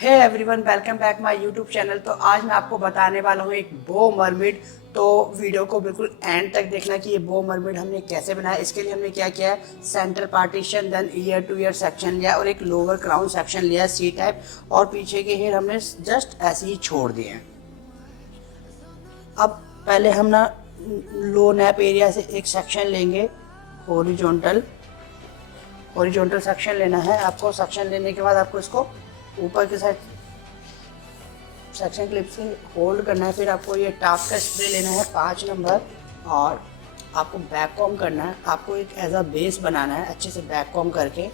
Hey everyone, welcome back my YouTube channel. तो आज मैं आपको बताने वाला हूँ एक बो मरमिड। तो वीडियो को बिल्कुल एंड तक देखना कि ये बो मरमिड हमने कैसे बनाया। इसके लिए हमने क्या किया है, centre partition, then year to year section लिया और एक लोअर क्राउन सेक्शन लिया सी टाइप, और पीछे के हेयर हमने जस्ट ऐसे ही छोड़ दिए हैं। अब पहले हम ना लो नैप एरिया से एक सेक्शन लेंगे, हॉरिजॉन्टल सेक्शन लेना है आपको। सेक्शन लेने के बाद आपको इसको ऊपर की साइड सेक्शन क्लिप से होल्ड करना है। फिर आपको ये टाप का स्प्रे लेना है 5 नंबर, और आपको बैक कॉम करना है। आपको एक एज अ बेस बनाना है, अच्छे से बैक कॉम करके,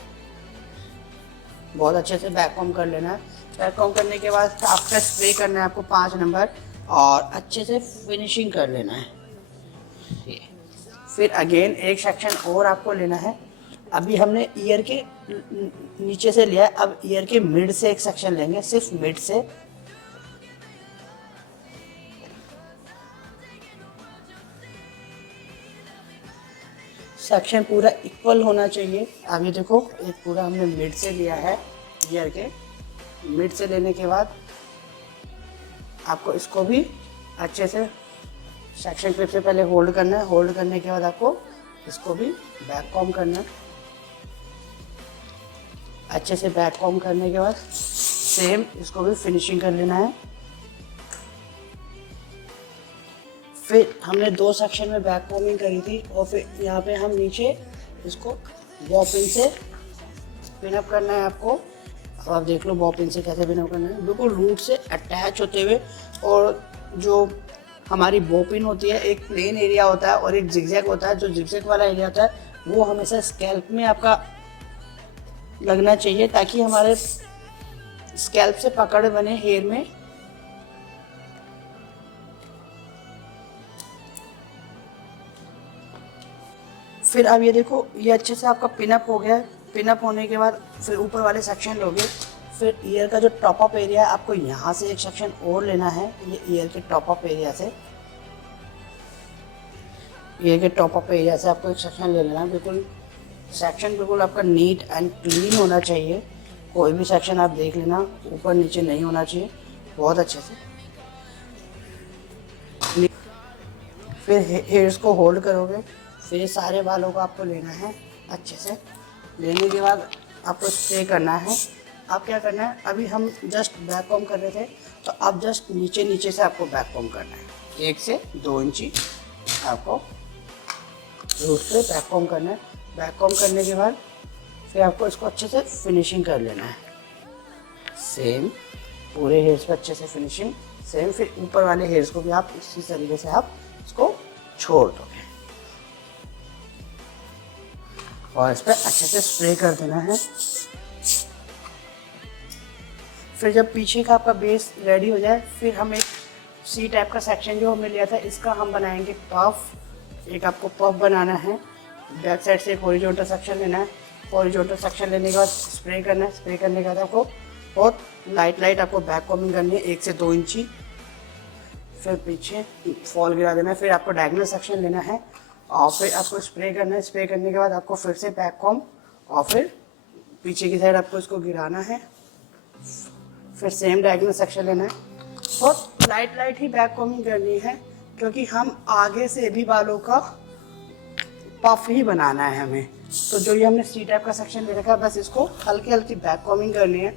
बहुत अच्छे से बैक कॉम कर लेना है। बैक कॉम करने के बाद टाप का स्प्रे करना है आपको 5 नंबर, और अच्छे से फिनिशिंग कर लेना है ये। फिर अगेन एक सेक्शन और आपको लेना है। अभी हमने ईयर के नीचे से लिया है, अब ईयर के मिड से एक सेक्शन लेंगे, सिर्फ मिड से। सेक्शन पूरा इक्वल होना चाहिए। अब ये देखो, एक पूरा हमने मिड से लिया है। ईयर के मिड से लेने के बाद आपको इसको भी अच्छे से सेक्शन क्लिप से पहले होल्ड करना है। होल्ड करने के बाद आपको इसको भी बैक कॉम करना है। अच्छे से बैक कॉम करने के बाद सेम इसको भी फिनिशिंग कर लेना है। फिर हमने 2 सेक्शन में बैक कॉमिंग करी थी, और फिर यहाँ पे हम नीचे इसको बॉपिन से पिनअप करना है आपको। अब आप देख लो बॉपिन से कैसे पिनअप करना है, बिल्कुल रूट से अटैच होते हुए। और जो हमारी बॉपिन होती है, एक प्लेन एरिया होता है और एक जिगजैग होता है। जो जिगजैग वाला एरिया होता है वो हमेशा स्कैल्प में आपका लगना चाहिए, ताकि हमारे स्कैल्प से पकड़ बने हेयर में। फिर अब ये देखो, ये अच्छे से आपका पिनअप हो गया है। पिनअप होने के बाद फिर ऊपर वाले सेक्शन लोगे। फिर ईयर का जो टॉप अप एरिया है, आपको यहाँ से एक सेक्शन और लेना है। ये ईयर के टॉप अप एरिया से, ईयर के टॉप अप एरिया से आपको एक सेक्शन ले लेना है। बिल्कुल सेक्शन बिल्कुल आपका नीट एंड क्लीन होना चाहिए। कोई भी सेक्शन आप देख लेना, ऊपर नीचे नहीं होना चाहिए, बहुत अच्छे से। फिर हेयर्स को होल्ड करोगे। फिर सारे बालों को आपको लेना है अच्छे से। लेने के बाद आपको स्प्रे करना है। अब क्या करना है, अभी हम जस्ट बैक कॉम कर रहे थे, तो अब जस्ट नीचे नीचे से आपको बैक कॉम करना है। 1 से 2 इंची आपको रूट से बैक कॉम करना है। बैक कॉम करने के बाद फिर आपको इसको अच्छे से फिनिशिंग कर लेना है। सेम पूरे हेयर्स पे अच्छे से फिनिशिंग। सेम फिर ऊपर वाले हेयर्स को भी आप इसी तरीके से आप इसको छोड़ दोगे, और इस पर अच्छे से स्प्रे कर देना है। फिर जब पीछे का आपका बेस रेडी हो जाए, फिर हम एक सी टाइप का सेक्शन जो हमने लिया था, इसका हम बनाएंगे पफ। एक आपको पफ बनाना है। बैक साइड से एक हॉरिजॉन्टल सेक्शन लेना है। हॉरिजॉन्टल सेक्शन लेने के बाद स्प्रे करना है। स्प्रे करने के बाद आपको बहुत लाइट आपको बैक कॉमिंग करनी है, 1 से 2 इंची। फिर पीछे फॉल गिरा देना है। फिर आपको डायगोनल सेक्शन लेना है, और फिर आपको स्प्रे करना है। स्प्रे करने के बाद आपको फिर से बैक कॉम, और फिर पीछे की साइड आपको इसको गिराना है। फिर सेम डायगोनल सेक्शन लेना है। बहुत लाइट ही बैक कॉमिंग करनी है, क्योंकि हम आगे से भी बालों का पफ ही बनाना है हमें। तो जो ये हमने सी टाइप का सेक्शन ले रखा है, बस इसको हल्की बैक कॉमिंग करनी है,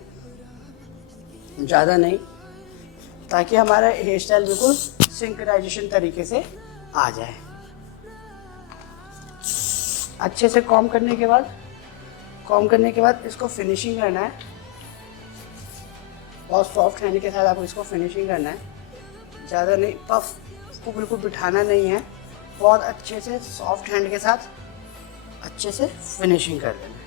ज़्यादा नहीं, ताकि हमारा हेयर स्टाइल बिल्कुल सिंक्रोनाइजेशन तरीके से आ जाए। अच्छे से कॉम करने के बाद इसको फिनिशिंग करना है। और सॉफ्ट हैंड के साथ आपको इसको फिनिशिंग करना है, ज़्यादा नहीं, पफ को बिल्कुल बिठाना नहीं है। बहुत अच्छे से सॉफ्ट हैंड के साथ अच्छे से फिनिशिंग कर लेना है।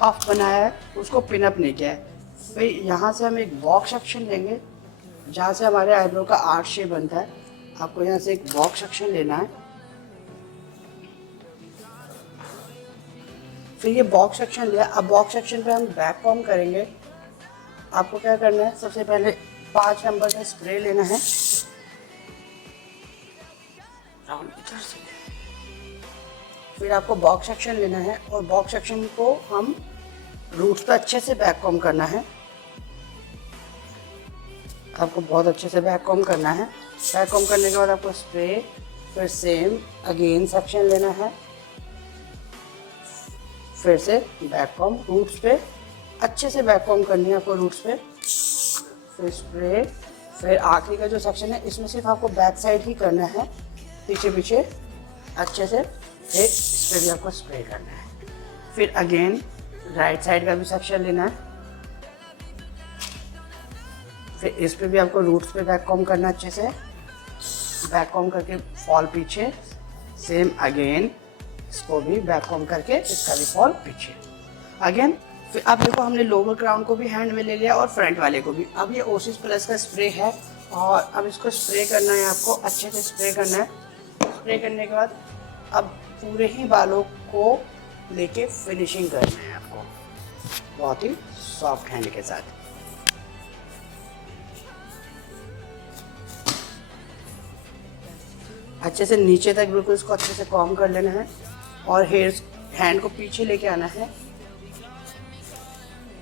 पफ बनाया है, उसको पिनअप नहीं किया है। फिर यहाँ से हम एक बॉक्स सेक्शन लेंगे, जहाँ से हमारे आईब्रो का आर्ट शेप बनता है। आपको यहाँ से एक बॉक्स सेक्शन लेना है। फिर ये बॉक्स सेक्शन लिया। अब बॉक्स सेक्शन पे हम बैक कॉम करेंगे। आपको क्या करना है, सबसे पहले 5 नंबर का स्प्रे लेना है। राउंड इधर से फिर आपको बॉक्स सेक्शन लेना है और बॉक्स सेक्शन को हम रूट्स पे अच्छे से बैक कॉम्ब करना है। आपको बहुत अच्छे से बैक कॉम्ब करना है। बैक कॉम्ब करने के बाद आपको स्प्रे, फिर सेम अगेन सेक्शन लेना है, फिर से बैक कॉम्ब रूट्स पे अच्छे से बैक कॉम्ब करनी है आपको रूट्स पे, फिर स्प्रे, फिर आखिरी का जो सेक्शन है इसमें सिर्फ आपको बैक साइड ही करना है, पीछे पीछे अच्छे से, फिर इस पर भी आपको स्प्रे करना है। फिर अगेन राइट साइड का भी सेक्शन लेना है, फिर इस पे भी आपको रूट्स पे बैक कॉम्ब करना अच्छे से, बैक कॉम्ब करके फॉल पीछे, सेम अगेन इसको भी बैक कॉम्ब करके इसका भी फॉल पीछे अगेन। फिर अब देखो हमने लोअर क्राउन को भी हैंड में ले लिया और फ्रंट वाले को भी। अब ये ओसिस प्लस का स्प्रे है और अब इसको स्प्रे करना है, आपको अच्छे से स्प्रे करना है। स्प्रे करने के बाद अब पूरे ही बालों को लेके फिनिशिंग करना है आपको बहुत ही सॉफ्ट हैंड के साथ। अच्छे से नीचे तक बिल्कुल इसको अच्छे से कॉम्ब कर लेना है और हेयर्स हैंड को पीछे लेके आना है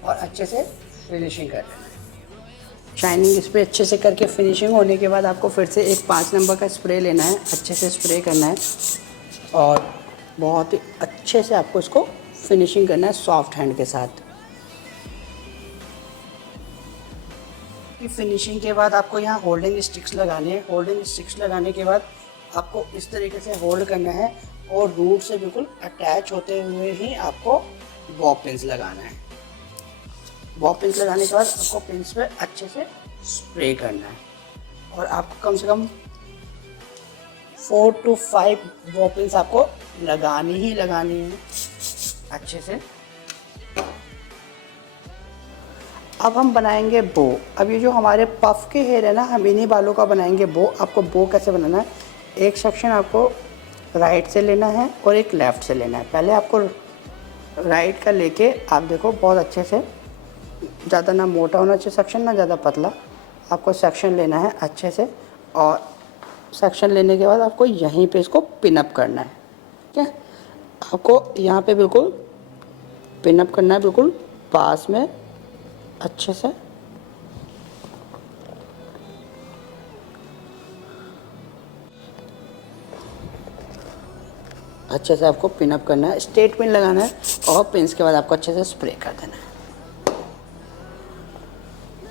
और अच्छे से फिनिशिंग कर लेना है। शाइनिंग इस पर अच्छे से करके फिनिशिंग होने के बाद आपको फिर से एक 5 नंबर का स्प्रे लेना है, अच्छे से स्प्रे करना है और बहुत ही अच्छे से आपको इसको फिनिशिंग करना है सॉफ्ट हैंड के साथ। फिनिशिंग के बाद आपको यहाँ होल्डिंग स्टिक्स लगाने हैं। होल्डिंग स्टिक्स लगाने के बाद आपको इस तरीके से होल्ड करना है और रूट से बिल्कुल अटैच होते हुए ही आपको बॉब पिन्स लगाना है। बॉब पिन्स लगाने के बाद आपको पिन्स पे अच्छे से स्प्रे करना है और आपको कम से कम 4 to 5 बॉब पिन्स आपको लगानी ही लगानी है अच्छे से। अब हम बनाएंगे बो। अब ये जो हमारे पफ के हेयर है ना, हम इन्हीं बालों का बनाएंगे बो। आपको बो कैसे बनाना है, एक सेक्शन आपको राइट से लेना है और एक लेफ़्ट से लेना है। पहले आपको राइट का लेके आप देखो बहुत अच्छे से, ज़्यादा ना मोटा होना चाहिए सेक्शन, ना ज़्यादा पतला, आपको सेक्शन लेना है अच्छे से और सेक्शन लेने के बाद आपको यहीं पे इसको पिन अप करना है। ठीक है, आपको यहाँ पे बिल्कुल पिन अप करना है, बिल्कुल पास में अच्छे से। अच्छे से आपको पिन अप करना है, स्ट्रेट पिन लगाना है और पिन्स के बाद आपको अच्छे से स्प्रे कर देना है।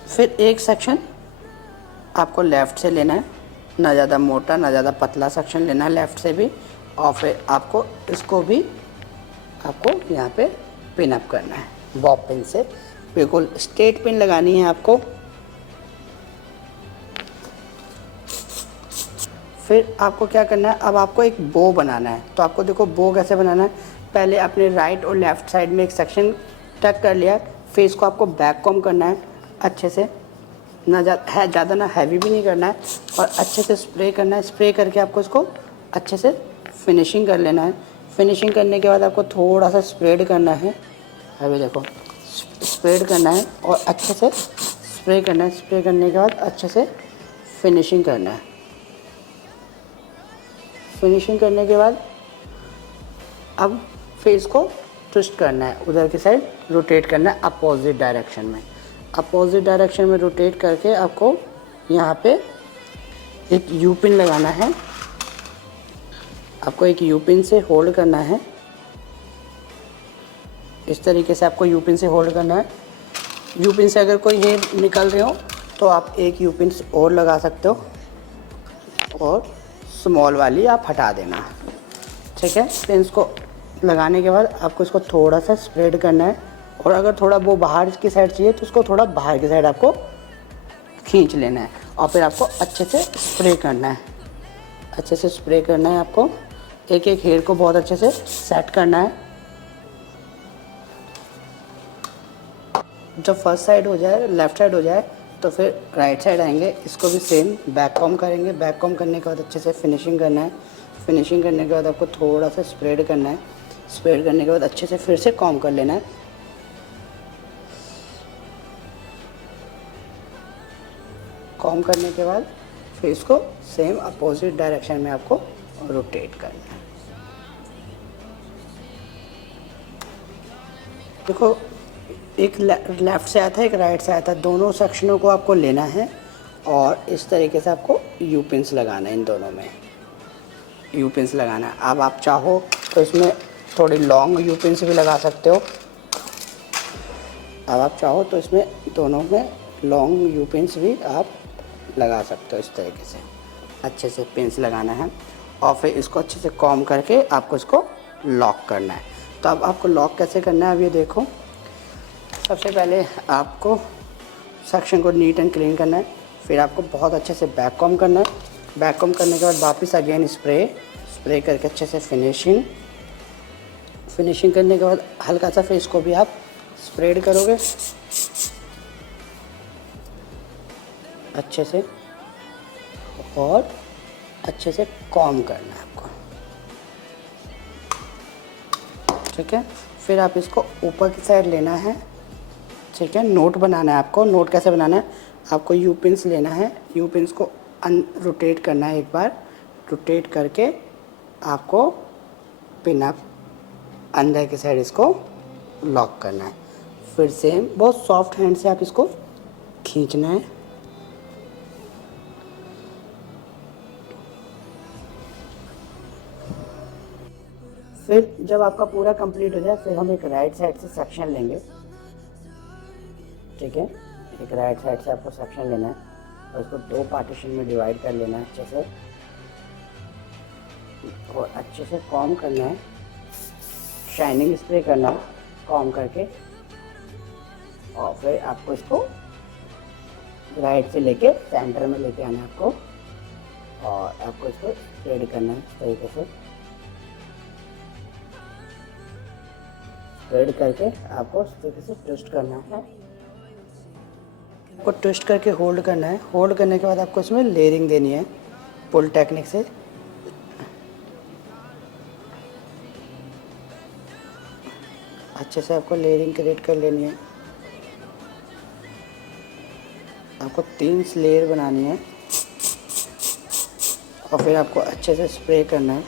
फिर एक सेक्शन आपको लेफ़्ट से लेना है, ना ज़्यादा मोटा ना ज़्यादा पतला सेक्शन लेना है लेफ़्ट से भी, और फिर आपको इसको भी आपको यहाँ पे पिन अप करना है बॉब पिन से। बिल्कुल स्ट्रेट पिन लगानी है आपको। फिर आपको क्या करना है, अब आपको एक बो बनाना है। तो आपको देखो बो कैसे बनाना है, पहले अपने राइट और लेफ़्ट साइड में एक सेक्शन टक कर लिया, फिर इसको आपको बैक कॉम्ब करना है अच्छे से, ना ज़्यादा ना हैवी भी नहीं करना है, और अच्छे से स्प्रे करना है। स्प्रे करके आपको इसको अच्छे से फिनिशिंग कर लेना है। फिनिशिंग करने के बाद आपको थोड़ा सा स्प्रेड करना है, अभी देखो स्प्रेड करना है और अच्छे से स्प्रे करना है। स्प्रे करने के बाद अच्छे से फिनिशिंग करना है। फिनिशिंग करने के बाद अब फेस को ट्विस्ट करना है, उधर की साइड रोटेट करना है अपोजिट डायरेक्शन में। अपोजिट डायरेक्शन में रोटेट करके आपको यहाँ पे एक यू पिन लगाना है। आपको एक यू पिन से होल्ड करना है, इस तरीके से आपको यू पिन से होल्ड करना है। यू पिन से अगर कोई हेयर निकल रहे हो तो आप एक यू पिन और लगा सकते हो और स्मॉल वाली आप हटा देना। ठीक है, पिन्स को लगाने के बाद आपको इसको थोड़ा सा स्प्रेड करना है, और अगर थोड़ा वो बाहर की साइड चाहिए तो उसको थोड़ा बाहर की साइड आपको खींच लेना है, और फिर आपको अच्छे से स्प्रे करना है। अच्छे से स्प्रे करना है आपको, एक एक हेयर को बहुत अच्छे से सेट करना है। जब फर्स्ट साइड हो जाए, लेफ़्ट साइड हो जाए, तो फिर राइट साइड आएंगे, इसको भी सेम बैक कॉम्ब करेंगे। बैक कॉम्ब करने के बाद अच्छे से फिनिशिंग करना है। फिनिशिंग करने के बाद आपको थोड़ा सा स्प्रेड करना है। स्प्रेड करने के बाद अच्छे से फिर से कॉम्ब कर लेना है। कॉम्ब करने के बाद फिर इसको सेम अपोजिट डायरेक्शन में आपको रोटेट करना है। देखो एक लेफ़्ट से आता है, एक राइट से आता है, दोनों सेक्शनों को आपको लेना है और इस तरीके से आपको यू पिन्स लगाना है। इन दोनों में यू पिन्स लगाना है। अब आप चाहो तो इसमें थोड़ी लॉन्ग यू पिन्स भी लगा सकते हो। अब आप चाहो तो इसमें दोनों में लॉन्ग यू पिन्स भी आप लगा सकते हो। इस तरीके से अच्छे से पिन्स लगाना है और फिर इसको अच्छे से कॉम करके आपको इसको लॉक करना है। तो अब आपको लॉक कैसे करना है, अब ये देखो। सबसे पहले आपको सेक्शन को नीट एंड क्लीन करना है, फिर आपको बहुत अच्छे से बैक कॉम करना है। बैक कॉम करने के बाद वापस अगेन स्प्रे करके अच्छे से फिनिशिंग करने के बाद हल्का सा फिर इसको भी आप स्प्रेड करोगे अच्छे से और अच्छे से कॉम करना है आपको, ठीक है। फिर आप इसको ऊपर की साइड लेना है, ठीक है। नोट बनाना है आपको। नोट कैसे बनाना है, आपको यू पिन्स लेना है, यू पिन्स को रोटेट करना है। एक बार रोटेट करके आपको पिन अप अंदर की साइड इसको लॉक करना है। फिर सेम बहुत सॉफ्ट हैंड से आप इसको खींचना है। फिर जब आपका पूरा कंप्लीट हो जाए फिर हम एक राइट साइड से सेक्शन लेंगे, ठीक है। एक राइट साइड से आपको सेक्शन लेना है और इसको 2 पार्टीशन में डिवाइड कर लेना है अच्छे से और अच्छे से कॉम करना है। शाइनिंग स्प्रे करना है कॉम करके और फिर आपको इसको राइट से लेके सेंटर में लेके आना है आपको और आपको इसको स्प्रेड करना है इस तरीके से। स्प्रेड करके आपको इस तरीके से ट्विस्ट करना है। आपको ट्विस्ट करके होल्ड करना है। होल्ड करने के बाद आपको इसमें लेयरिंग देनी है पुल टेक्निक से। अच्छे से आपको लेयरिंग क्रिएट कर लेनी है। आपको 3 लेयर बनानी है और फिर आपको अच्छे से स्प्रे करना है।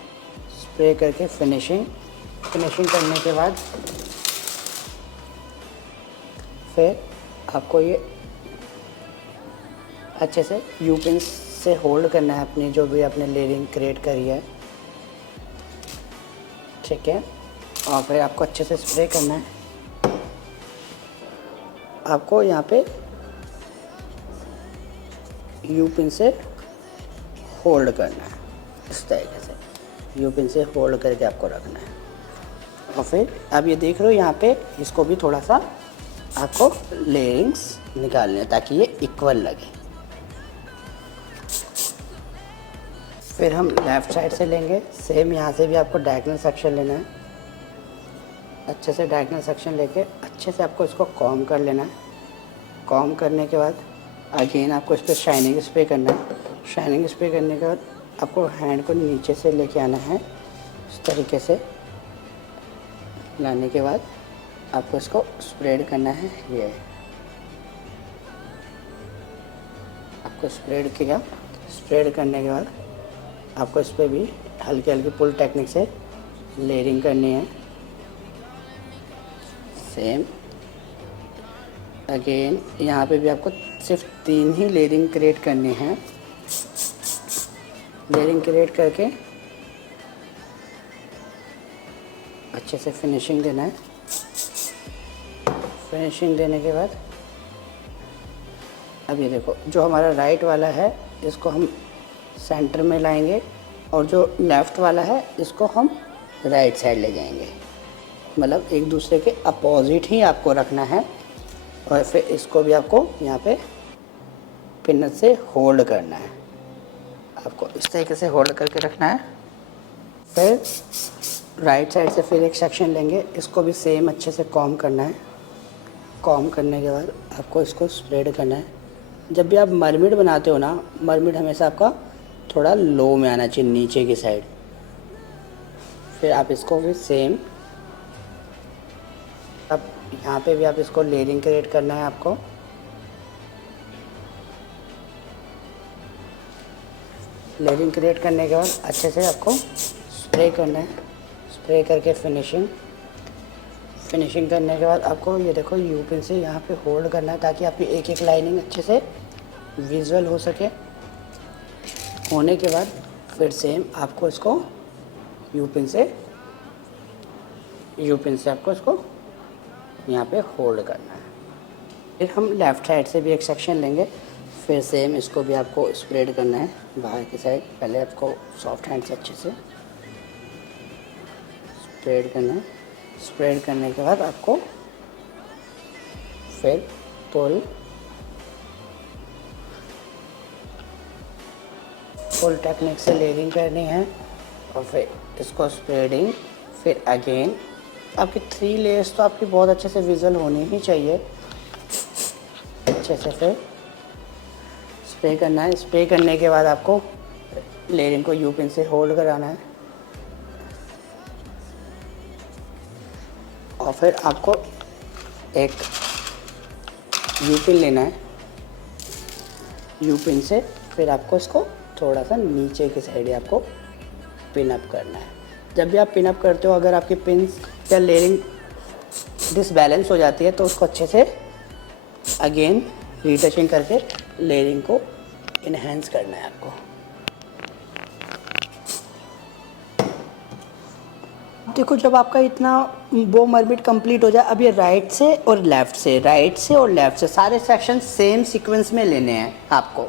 स्प्रे करके फिनिशिंग करने के बाद फिर आपको ये अच्छे से यू पिन से होल्ड करना है अपनी जो भी आपने लेयरिंग क्रिएट करी है, ठीक है। और फिर आपको अच्छे से स्प्रे करना है। आपको यहाँ पे यू पिन से होल्ड करना है इस तरीके से। यू पिन से होल्ड करके आपको रखना है और फिर अब ये देख रहे हो यहाँ पे इसको भी थोड़ा सा आपको लेयरिंग्स निकालने हैं ताकि ये इक्वल लगे। फिर हम लेफ़्ट साइड से लेंगे, सेम यहाँ से भी आपको डायगोनल सेक्शन लेना है। अच्छे से डायगोनल सेक्शन लेके अच्छे से आपको इसको कॉम कर लेना है। कॉम करने के बाद अगेन आपको इस पर शाइनिंग स्प्रे करना है। शाइनिंग स्प्रे करने के बाद आपको हैंड को नीचे से लेके आना है इस तरीके से। लाने के बाद आपको इसको स्प्रेड करना है। ये आपको स्प्रेड किया। स्प्रेड करने के बाद आपको इस पर भी हल्की हल्की पुल टेक्निक से लेयरिंग करनी है। सेम अगेन यहाँ पे भी आपको सिर्फ 3 ही लेयरिंग क्रिएट करनी है। लेयरिंग क्रिएट करके अच्छे से फिनिशिंग देना है। फिनिशिंग देने के बाद अब ये देखो जो हमारा राइट वाला है इसको हम सेंटर में लाएंगे और जो लेफ़्ट वाला है इसको हम राइट साइड ले जाएंगे। मतलब एक दूसरे के अपोजिट ही आपको रखना है और फिर इसको भी आपको यहाँ पे पिन से होल्ड करना है। आपको इस तरीके से होल्ड करके रखना है। फिर राइट साइड से फिर एक सेक्शन लेंगे, इसको भी सेम अच्छे से कॉम करना है। कॉम करने के बाद आपको इसको स्प्रेड करना है। जब भी आप मरमिड बनाते हो ना, मरमिड हमेशा आपका थोड़ा लो में आना चाहिए नीचे की साइड। फिर आप इसको भी सेम अब यहाँ पे भी आप इसको लेयरिंग क्रिएट करना है आपको। लेयरिंग क्रिएट करने के बाद अच्छे से आपको स्प्रे करना है। स्प्रे करके फिनिशिंग करने के बाद आपको ये देखो यू पिन से यहाँ पे होल्ड करना है ताकि आपकी एक एक लाइनिंग अच्छे से विजुअल हो सके। होने के बाद फिर सेम आपको इसको यू पिन से आपको इसको यहाँ पे होल्ड करना है। फिर हम लेफ़्ट साइड से भी एक सेक्शन लेंगे, फिर सेम इसको भी आपको स्प्रेड करना है बाहर की साइड। पहले आपको सॉफ्ट हैंड से अच्छे से स्प्रेड करना है। स्प्रेड करने के बाद आपको फिर फुल टेक्निक से लेयरिंग करनी है और फिर इसको स्प्रेडिंग, फिर अगेन आपकी 3 लेयर्स तो आपकी बहुत अच्छे से विजुअल होनी ही चाहिए। अच्छे से फिर स्प्रे करना है। स्प्रे करने के बाद आपको लेयरिंग को यू पिन से होल्ड कराना है और फिर आपको एक यू पिन लेना है। यू पिन से फिर आपको इसको थोड़ा सा नीचे की साइड आपको पिन अप करना है। जब भी आप पिन अप करते हो, अगर आपकी पिन्स या लेयरिंग डिसबैलेंस हो जाती है तो उसको अच्छे से अगेन रीटचिंग करके लेयरिंग को इन्हेंस करना है आपको। देखो जब आपका इतना बो मरमिट कंप्लीट हो जाए, अब ये राइट से और लेफ़्ट से सारे सेक्शन सेम सीक्वेंस में लेने हैं आपको।